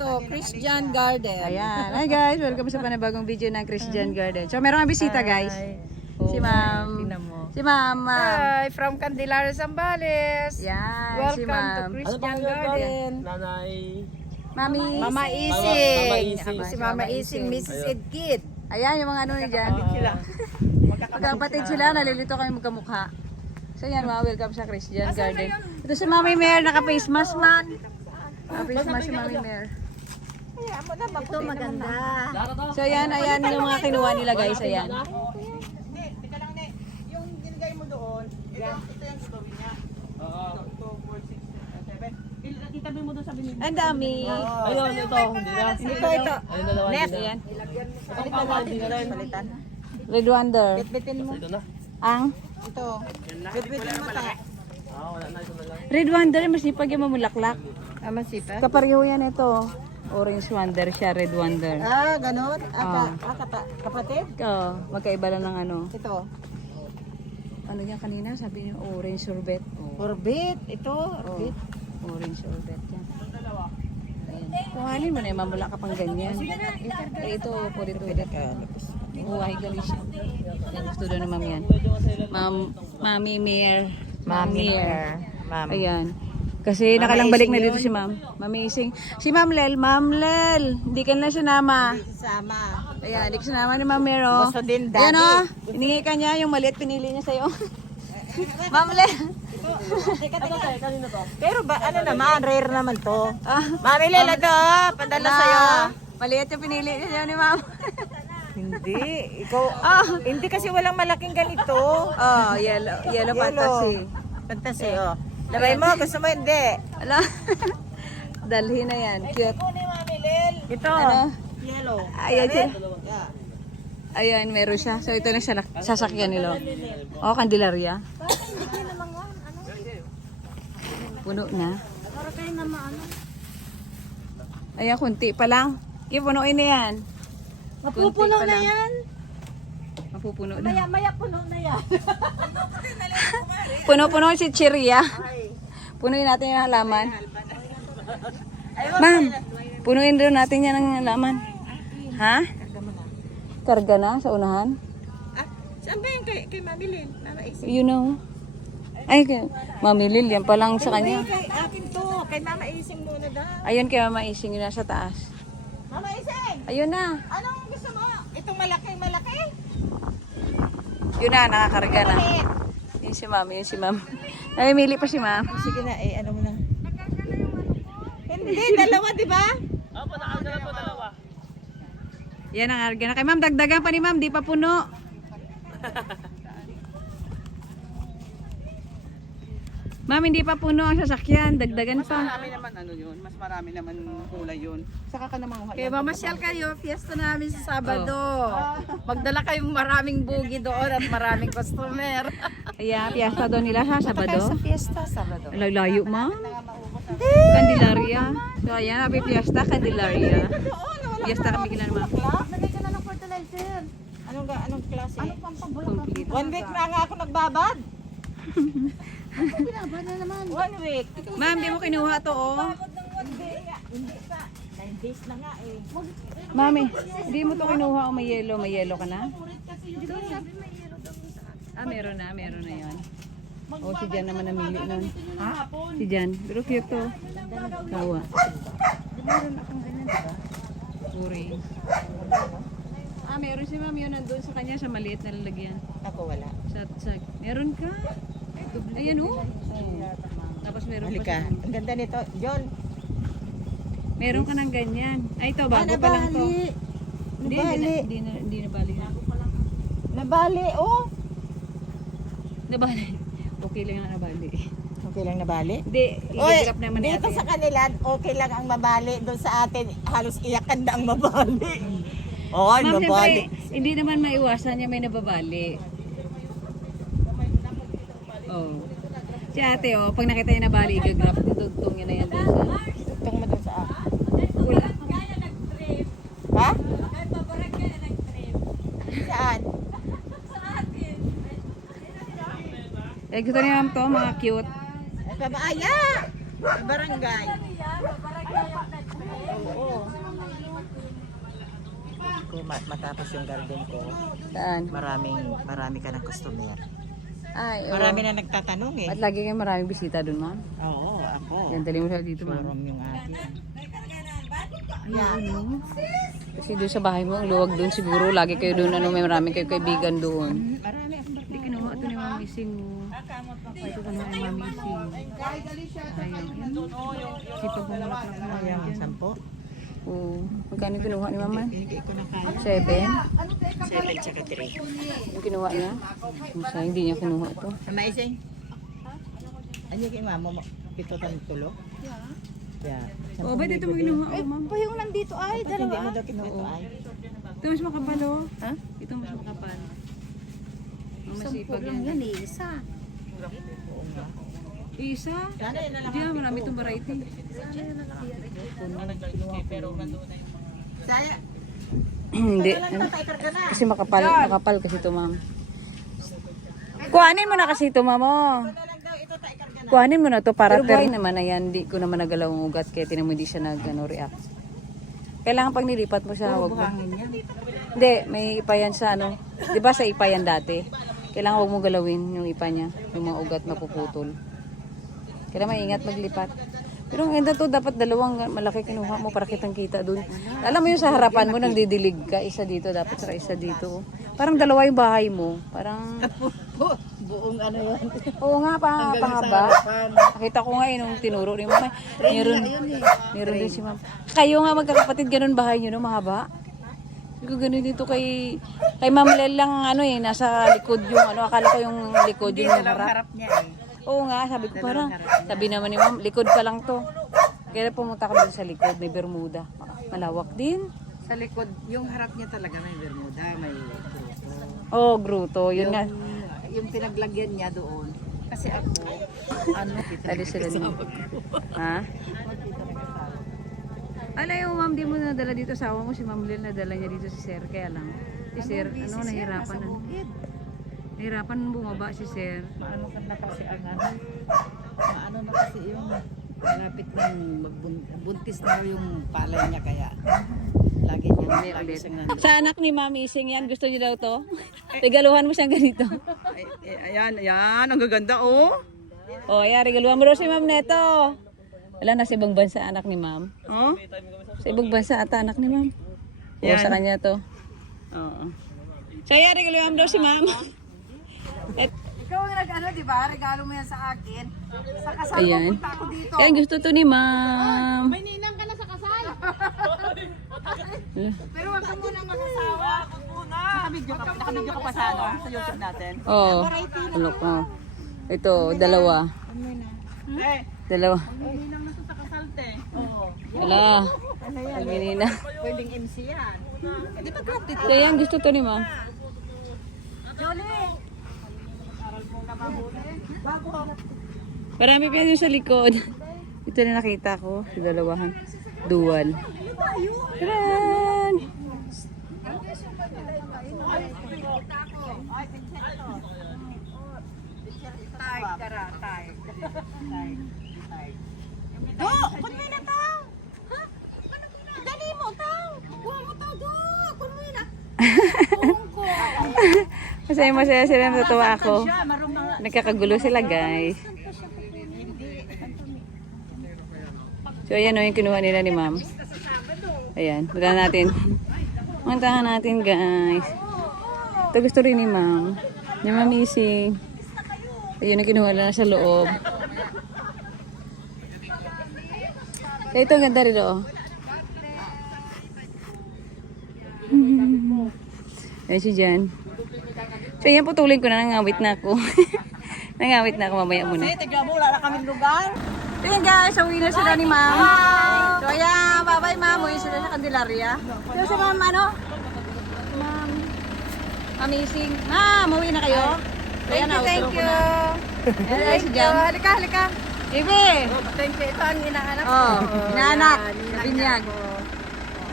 Christian Garden. Ayan. Hi guys, welcome sa panibagong video ng Christian Garden. So meron nga bisita guys. Si ma'am. Tingnan mo. Si ma'am. ma'am. Hi, from Candelaria, Zambales. Yan, si Welcome to ma'am. Christian Garden. Nanay. Mami. Mama Mama Ising. Si Mama Ising, Mrs. Edkid. Ayan, yung mga ano ni dyan. Sila. Magkakapatid sila, nalilito kayo magkamukha. So yan, mga welcome sa Christian Garden. Ito si Mami Mare, naka-face mask man. Naka-face mask si Mami Mare. Ito maganda. So yan, ayan yung mga kinuha nila guys, ayan. Yung ginigay mo doon, ito, ito yung gagawin niya. Oo. Ito, 4, 6, 7. Itabi mo doon sa binili. Ang dami. Ayun, ito. Hindi. Ito, ito. Ayun, dalawa. Net. Ayan. Hindi na rin. Palitan. Red Wonder. Bitbitin mo. Ito na. Ang Ito. Bitbitin mo ta. Ah, lang. Red Wonder, masipag yung mamulaklak. Ah, masipa. Kapareho yan ito. Orange Wonder siya, Red Wonder. Ah, ganun. Ah, Ah. ka- ah, kata, kapatid? Oo, magkaiba lang ng ano. Ito. Ano yan kanina? Sabi niyo orange sorbet. Oh. Orbit. Ito, Oh, orbit. orange sorbet yan. Ayan. Kuhanin mo na yung mamula ka pang ganyan. Eh, ito, pulit-ulit. Huwag galing siya. Yan, gusto doon ng ma'am yan. Ma'am, Mami Mir. Mami Mir. Ma'am. Ayan. Kasi nakalang balik na dito si ma'am. Mami Ising. Si ma'am Lel. Ma'am Lel. Hindi ka na sinama. Sama. Ayan, hindi ka sinama ni ma'am Mero. Gusto din, Ayan daddy. o. Hiningi ka niya yung maliit pinili niya sa'yo. ma'am Lel. Teka, teka. Pero ba, ano naman, rare naman to. Ah, Mami Lela to, padala sa'yo. Maliit yung pinili niya ni ma'am. Hindi, ikaw, Ah. hindi kasi walang malaking ganito. Oh, yellow. Yellow fantasy. Fantasy, oh. Labay mo, gusto mo hindi. Ala. Dalhin na yan. Cute. ni Mami Lel. Ito. Ano? Yellow. Ayan siya. Ayan, meron siya. So, ito na siya sasakyan nila. Oh, Candelaria. Puno na. Ayan, kunti pa lang. Ipunuin na yan. Mapupuno na yan. Mapupuno na. Maya, maya puno na yan. Puno-puno si Chiria. Punuin natin yung halaman. Ma'am, punuin rin natin yan ng halaman. Ha? Karga na sa unahan? Ah, saan ba yung kay, kay Mami Ising. You know. Ay, kay Mami Lil, yan pa lang sa kanya. Kay akin to, kay Mama Ising muna daw. Ayun kay Mama Ising, yun nasa taas. Mama Ising, Ayun na. anong gusto mo? Itong malaki, malaki? Yun na, nakakarga na. Yun si Ma'am, yun si Ma'am. Namimili pa si Ma'am. Sige na, eh, ano mo na. Hindi, dalawa, di ba? Apo, nakaga na po dalawa. Yan ang karga na. Kay Ma'am, dagdagan pa ni Ma'am, di pa puno. Ma'am, hindi pa puno ang sasakyan. Dagdagan pa. Marami naman ano yun, mas marami naman kulay yun. Saka ka namang Kaya mamasyal kayo, fiesta namin sa Sabado. Magdala kayong maraming bugi doon at maraming customer. Kaya, piyesta doon nila sa Sabado. fiesta, Sabado. Ang Layo, ma. Candelaria. So, ayan, happy fiesta, Candelaria. Fiesta kami kailan, ma'am. Anong, ga- anong klase? Complete. One week na nga ako nagbabad. One week. Ma'am, di mo kinuha to, oh. Hindi hindi pa. Nine days na nga eh. Mami, di mo to kinuha, oh. May yellow, may yellow ka na? Ah, meron na, meron na yan. Oh, si Jan naman namili nun. Ha? Si Jan. Pero cute to. Kawa. Meron akong ganyan, diba? Puri. Ah, meron si ma'am yun nandun sa kanya sa maliit na lalagyan. Ako wala. Sa, sa, meron ka? Ayan oh. Tapos meron pa siya. Ang ganda nito. John. Meron ka ng ganyan. Ay, ito, bago pa lang to. Hindi, hindi, Nabali. hindi, na, hindi nabali na. Nabali, oh. Nabali. Okay lang na nabali. Okay lang nabali. Hindi, i-grab naman dito ate. sa kanila, okay lang ang mabali. Doon sa atin, halos iyakan na ang mabali. Oy, Ma'am, mabali. siyempre, hindi naman maiwasan niya may nababali. Oh. Si ate, oh, pag nakita niya nabali, i-grab, tutugtong niya na yan doon sa... Itong mo doon sa akin. Wala. Ha? Saan? Eh, gusto ma'am to, mga cute. Ay, pabaaya! Barangay. Oo. ko ma- matapos yung garden ko, Saan? maraming marami ka ng customer. Ay, oo. Marami na nagtatanong eh. At lagi kayo maraming bisita dun, ma'am. Oo, ako. Yan, dali mo siya dito, ma'am. Showroom yung akin. Kasi doon sa bahay mo, ang luwag doon siguro. Lagi kayo doon, ano, may maraming kayo kaibigan doon. Marami kinuha ito ka na ni Mami Ising. Ayaw. Sipag mo na ang sampo. Oo. Magkano kinuha ni Mama? Ko. Seven? Seven tsaka three. Yung kinuha niya? Sa hindi niya kinuha ito. Amazing. Ano yung mama? Pito tan tulo? Yeah. Oo, ba't ito mo kinuha? Oh, ma'am. Pa yung nandito ay, Ba't hindi mo daw kinuha ay? Ito mas makapal, oh. Ha? Ito mas makapal. Ang masipag yan. yan eh, isa. Isa? Lang. Hindi ah, marami itong variety. Saya. Hindi. Kasi makapal, makapal kasi ito, ma'am. Kuhanin mo na kasi ito, ma'am. oh. Lang? Kuhanin mo na to para Pero buhay naman na yan. Di ko naman nagalaw ang ugat kaya tinan mo di siya nag ano, react. Kailangan pag nilipat mo siya, wag mo. Hindi, may ipa yan sa ano. Di ba sa ipa yan dati? Kailangan wag mo galawin yung ipa niya. Yung mga ugat mapuputol. Kailangan maingat maglipat. Pero ang ganda to, dapat dalawang malaki kinuha mo para kitang kita dun. Alam mo yung sa harapan mo, nagdidilig ka, isa dito, dapat saka isa dito. Parang dalawa yung bahay mo. Parang, Buong ano yan. oo nga, pa, pahaba. Nakita ko nga eh, nung tinuro ni mama. Meron, meron din si mama. Kayo nga magkakapatid, ganun bahay nyo, no? Mahaba. Ganun dito kay, kay Ma'am Lel lang, ano eh, nasa likod yung, ano, akala ko yung likod yung harap. Harap niya eh. Oo nga, sabi ko parang, sabi naman ni Ma'am, likod pa lang to. Kaya pumunta kami sa likod, may Bermuda. Malawak din. Sa likod, yung harap niya talaga may bermuda, may grupo. Oh, gruto, yun nga. Yung pinaglagyan niya doon. Kasi ako, ano, Tali sila dito. Ha? Ala yung ma'am, di mo nadala dito sa awa mo, si Ma'am Lil nadala niya dito si Sir, kaya lang. Si Sir, ano, nahirapan ano. Nahirapan bumaba si Sir. ano ka na kasi ang ano, ano na kasi yung malapit ng magbuntis na yung palay niya kaya lagi niya lagi siyang nandun. Sa anak ni Mami Ising yan, gusto niyo daw to? Regaluhan mo siyang ganito. Ay, eh, ayan, ayan, ang gaganda oh. O, oh, ayan, regaluhan mo daw si Ma'am Neto. Wala na sa ibang bansa anak ni Ma'am. Oh? Sa ibang bansa ata anak ni Ma'am. O, Yan. sa kanya to. Oo. So, ayan, regaluhan mo daw si Ma'am. Et, Ikaw ang nag-ano, di ba? Regalo mo yan sa akin. Sa kasal ayan. punta ako dito. Kaya gusto to ni Ma'am. May ninang ka na sa kasal. Pero wag ka muna mag-asawa. Wag muna. Nakabidyo ka, nakabidyo ka pa sa ano, sa YouTube natin. Oo. Oh, alok mo. Ito, dalawa. Eh, Dalawa. ninang na sa kasal te. Oo. Wala. Pagmini na. Pwedeng MC yan. Di ba grabe? So, yan, gusto to ni Ma'am. Marami pa yun sa likod. Ito na nakita ko, sa dalawahan. Dual. Taran! Tay, tara, tay. Do, kun mo na tao. Ha? Dali mo tao. Kuha mo tao do. Kun mo na. Masaya masaya sila, natutuwa ako. Nagkakagulo sila guys. So ayan o yung kinuha nila ni ma'am. Ayan, puntahan natin. Puntahan natin guys. Ito gusto rin ni ma'am. Ni ma'am Isi. Ayun ang kinuha nila sa loob. So, ito ang ganda rin oh. Ayan si Jan. So yan putulin ko na, nangawit na ako. nangawit na ako mamaya muna. Mo, wala na kaming lugar. So yan guys, uwi na sila ni ma'am. So ayan, bye-bye ma'am. Uwi sila sa Candelaria. So sa ma'am, ano? Ma'am. Amazing. Ma'am, uwi na kayo? Yan, Thank outro ko you. Ayan si Jan. Halika, halika. Ibe! Thank you. Ito ang inaanak ko. Oh, naanak. Kabinyag.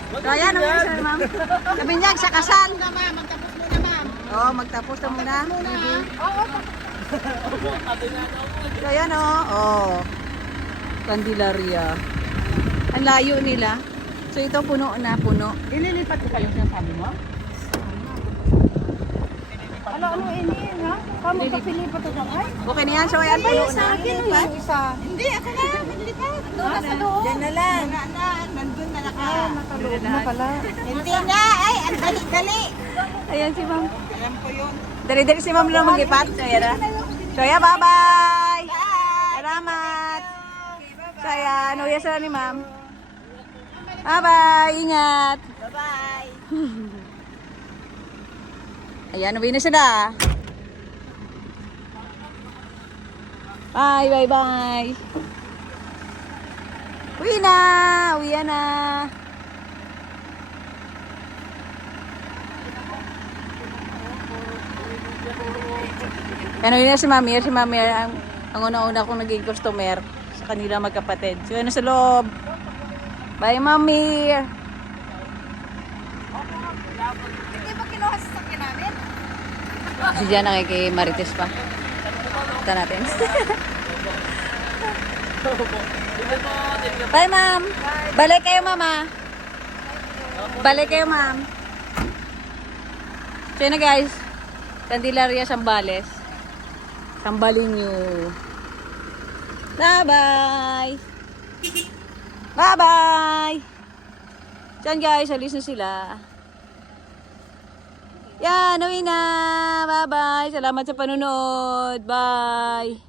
So ayan, sila ni ma'am. Kabinyag sa kasal. Oh, magtapos na muna. Bibi. So ayan oh. Oh. Candelaria. Ang layo nila. So ito puno na puno. Ililipat ko kayo sinasabi mo? Ano, ano, ini, ha? Kamu kapilipat ito ay? Okay na yan. So ayan puno na. yung isa. Hindi, ako na. Ililipat. Doon na sa loob. Diyan na lang. Na, na, nandun na naka. Nakaloob na pala. Hindi na. Ay, ang dali-dali. Ayan si ma'am. Alam ko yun. Dali-dali si ma'am na mag-ipat. So ayan na. So ayan, bye-bye. Salamat. So ayan, uwi sila ni ma'am. Bye-bye. Ingat. Bye-bye. Ayan, uwi na sila. Bye, bye, bye. Uwi na. Uwi na. Ano yun na si Mami? Si Mami ang, ang una-una kong naging customer sa kanila magkapatid. So, ano sa loob? Bye, Mami. Hindi ba kinuha sa sakyan namin? Si Jan nakiki Marites pa. Ito natin. Bye, ma'am. Balik kayo, mama. Balik kayo, ma'am. So, yun na, guys. Candelaria Sambales. Sambalin nyo. Bye-bye. Bye-bye. Yun, guys. Alis na sila. Yan, uwi na. Bye-bye. Salamat sa panunod. Bye.